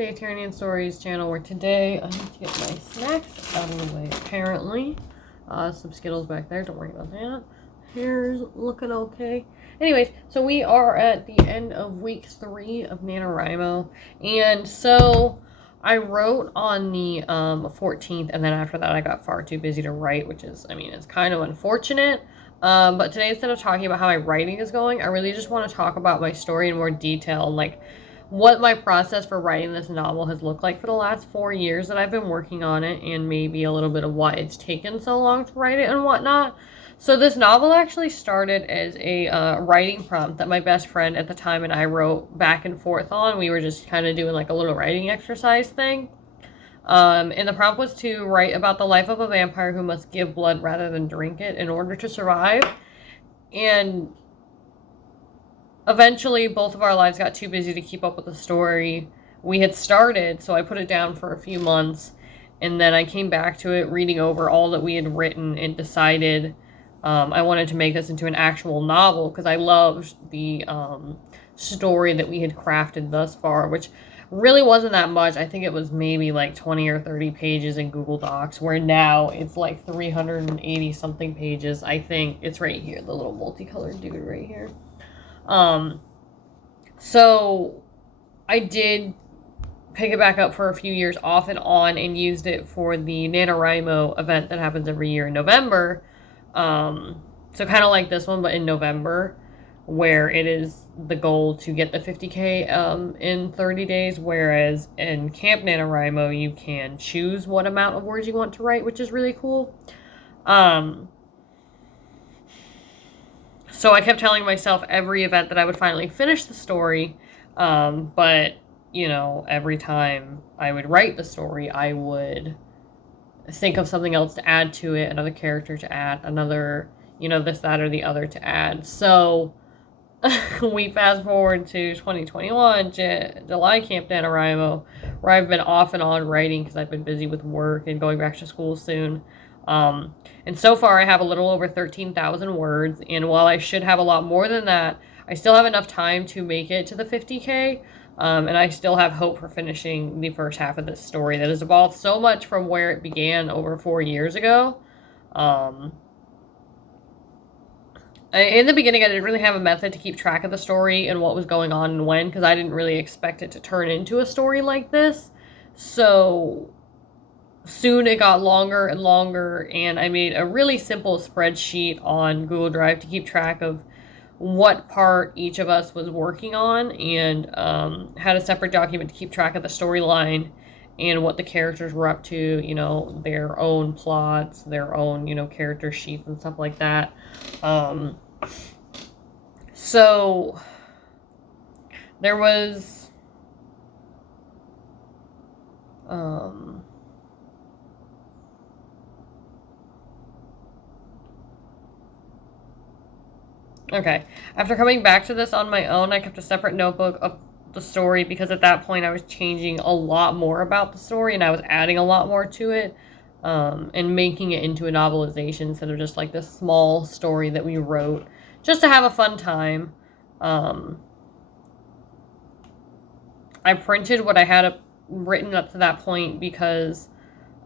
to the Eternian Stories channel, where today I need to get my snacks out of the way, apparently. Some Skittles back there, don't worry about that. Hair's looking okay. Anyways, so we are at the end of week 3 of NaNoWrimo, and so I wrote on the 14th, and then after that I got far too busy to write, which is, I mean, it's kind of unfortunate. But today, instead of talking about how my writing is going, I really just want to talk about my story in more detail, and like what my process for writing this novel has looked like for the last 4 years that I've been working on it, and maybe a little bit of why it's taken so long to write it and whatnot. So this novel actually started as a writing prompt that my best friend at the time and I wrote back and forth on. We were just kind of doing like a little writing exercise thing. And the prompt was to write about the life of a vampire who must give blood rather than drink it in order to survive. And eventually, both of our lives got too busy to keep up with the story we had started, so I put it down for a few months. And then I came back to it, reading over all that we had written, and decided I wanted to make this into an actual novel because I loved the story that we had crafted thus far, which really wasn't that much. I think it was maybe like 20 or 30 pages in Google Docs, where now it's like 380 something pages. I think it's right here, the little multicolored dude right here. So I did pick it back up for a few years off and on and used it for the NaNoWrimo event that happens every year in November. So kind of like this one, but in November, where it is the goal to get the 50K in 30 days, whereas in Camp NaNoWrimo, you can choose what amount of words you want to write, which is really cool. So I kept telling myself every event that I would finally finish the story, but, you know, every time I would write the story, I would think of something else to add to it, another character to add, another, you know, this, that, or the other to add. So we fast forward to 2021, July Camp NaNoWrimo, where I've been off and on writing because I've been busy with work and going back to school soon. And so far I have a little over 13,000 words, and while I should have a lot more than that, I still have enough time to make it to the 50K. And I still have hope for finishing the first half of this story that has evolved so much from where it began over 4 years ago. In the beginning, I didn't really have a method to keep track of the story and what was going on and when, because I didn't really expect it to turn into a story like this. So soon it got longer and longer, and I made a really simple spreadsheet on Google Drive to keep track of what part each of us was working on, and had a separate document to keep track of the storyline and what the characters were up to, you know, their own plots, their own, you know, character sheets and stuff like that. So there was okay. After coming back to this on my own, I kept a separate notebook of the story because at that point I was changing a lot more about the story and I was adding a lot more to it, and making it into a novelization instead of just like this small story that we wrote just to have a fun time. I printed what I had written up to that point because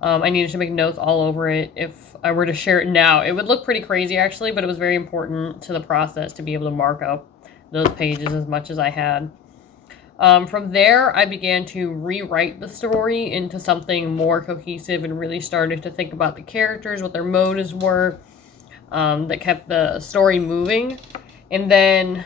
I needed to make notes all over it. If I were to share it now, it would look pretty crazy actually, but it was very important to the process to be able to mark up those pages as much as I had. From there, I began to rewrite the story into something more cohesive and really started to think about the characters, what their motives were, that kept the story moving. And then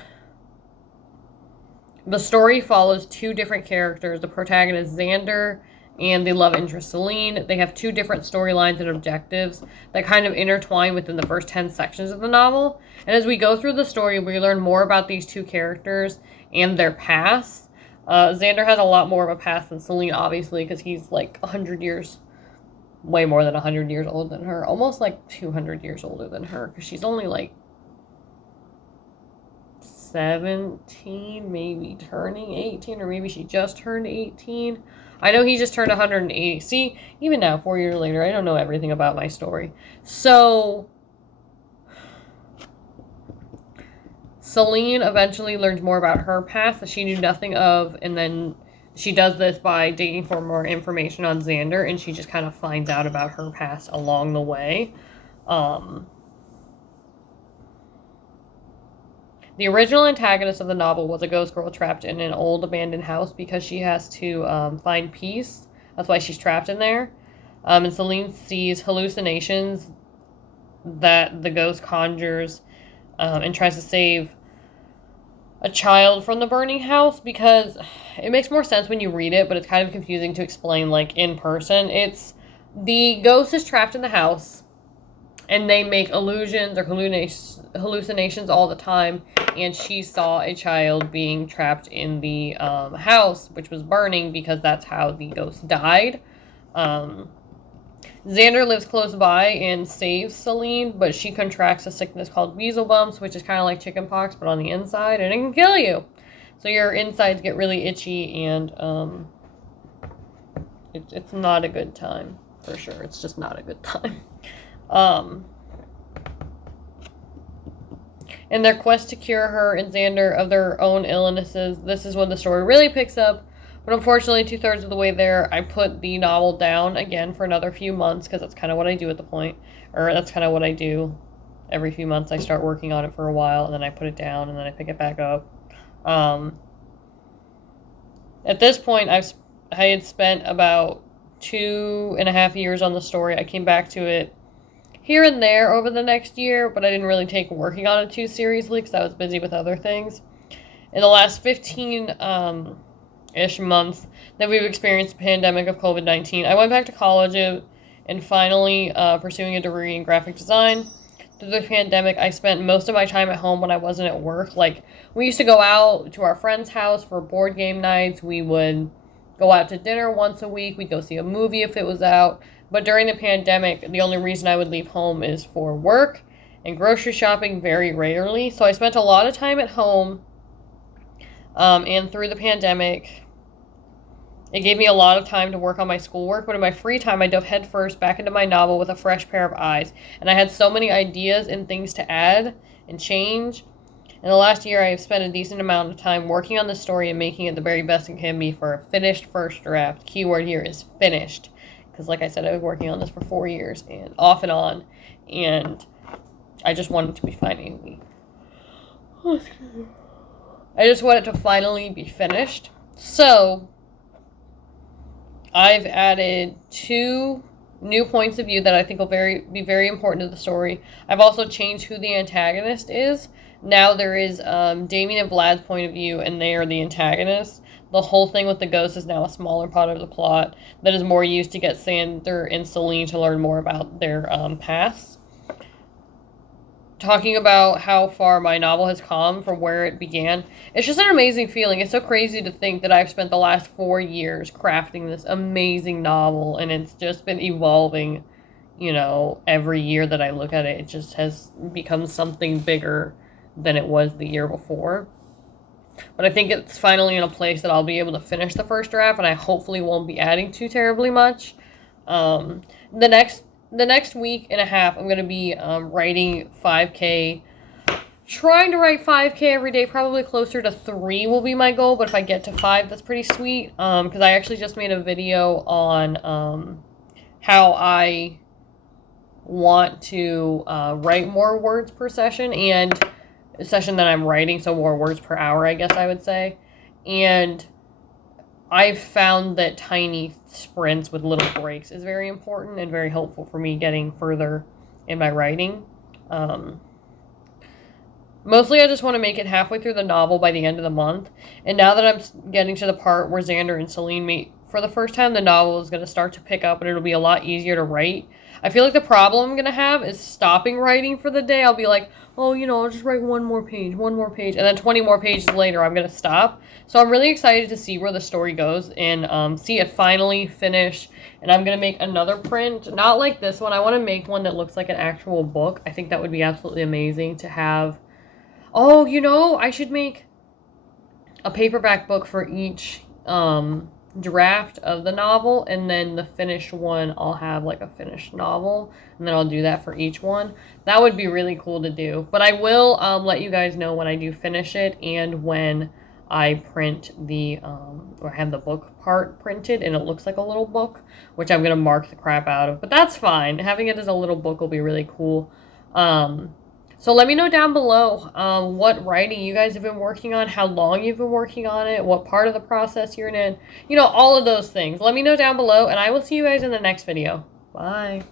the story follows 2 different characters, the protagonist Xander and the love interest Celine. They have 2 different storylines and objectives that kind of intertwine within the first 10 sections of the novel. And as we go through the story, we learn more about these 2 characters and their past. Xander has a lot more of a past than Celine, obviously, because he's like 100 years, way more than 100 years older than her. Almost like 200 years older than her, because she's only like 17, maybe turning 18, or maybe she just turned 18. I know he just turned 180. See, even now, 4 years later, I don't know everything about my story. So Celine eventually learns more about her past that she knew nothing of, and then she does this by digging for more information on Xander, and she just kind of finds out about her past along the way. The original antagonist of the novel was a ghost girl trapped in an old abandoned house because she has to find peace. That's why she's trapped in there. And Celine sees hallucinations that the ghost conjures and tries to save a child from the burning house, because it makes more sense when you read it, but it's kind of confusing to explain like in person. It's the ghost is trapped in the house and they make illusions or hallucinations all the time, and she saw a child being trapped in the house, which was burning, because that's how the ghost died. Xander lives close by and saves Celine, but she contracts a sickness called weasel bumps, which is kind of like chickenpox, but on the inside, and it can kill you. So your insides get really itchy, and it's not a good time, for sure. It's just not a good time. In their quest to cure her and Xander of their own illnesses, this is when the story really picks up. But unfortunately, 2/3 of the way there, I put the novel down again for another few months, because that's kind of what I do at the point. Or that's kind of what I do every few months. I start working on it for a while, and then I put it down, and then I pick it back up. At this point, I had spent about 2.5 years on the story. I came back to it here and there over the next year, but I didn't really take working on it too seriously because I was busy with other things. In the last 15-ish months that we've experienced the pandemic of COVID-19, I went back to college and finally pursuing a degree in graphic design. Through the pandemic, I spent most of my time at home when I wasn't at work. Like, we used to go out to our friend's house for board game nights. We would go out to dinner once a week. We'd go see a movie if it was out. But during the pandemic, the only reason I would leave home is for work and grocery shopping very rarely. So I spent a lot of time at home. And through the pandemic, it gave me a lot of time to work on my schoolwork. But in my free time, I dove headfirst back into my novel with a fresh pair of eyes. And I had so many ideas and things to add and change. In the last year, I have spent a decent amount of time working on the story and making it the very best it can be for a finished first draft. Keyword here is finished. Because like I said, I've been working on this for 4 years and off and on, and I just want it to be finally. I just want it to finally be finished. So I've added 2 new points of view that I think will be very important to the story. I've also changed who the antagonist is. Now there is Damien and Vlad's point of view, and they are the antagonists. The whole thing with the ghost is now a smaller part of the plot that is more used to get Xander and Celine to learn more about their pasts. Talking about how far my novel has come from where it began, it's just an amazing feeling. It's so crazy to think that I've spent the last 4 years crafting this amazing novel, and it's just been evolving, every year that I look at it. It just has become something bigger than it was the year before. But I think it's finally in a place that I'll be able to finish the first draft, and I hopefully won't be adding too terribly much. The next week and a half, I'm going to be writing 5K. Trying to write 5K every day, probably closer to 3 will be my goal, but if I get to 5, that's pretty sweet. Because I actually just made a video on how I want to write more words per session, and session that I'm writing, so more words per hour, I guess I would say. And I've found that tiny sprints with little breaks is very important and very helpful for me getting further in my writing. Mostly I just want to make it halfway through the novel by the end of the month. And now that I'm getting to the part where Xander and Celine meet for the first time, the novel is going to start to pick up and it'll be a lot easier to write. I feel like the problem I'm going to have is stopping writing for the day. I'll be like, I'll just write one more page, and then 20 more pages later, I'm going to stop. So I'm really excited to see where the story goes and see it finally finish. And I'm going to make another print, not like this one. I want to make one that looks like an actual book. I think that would be absolutely amazing to have. I should make a paperback book for each draft of the novel, and then the finished one I'll have like a finished novel, and then I'll do that for each one. That would be really cool to do, but I will let you guys know when I do finish it and when I print the, or have the book part printed, and it looks like a little book, which I'm going to mark the crap out of. But that's fine. Having it as a little book will be really cool. So let me know down below what writing you guys have been working on, how long you've been working on it, what part of the process you're in. You know, all of those things. Let me know down below, and I will see you guys in the next video. Bye.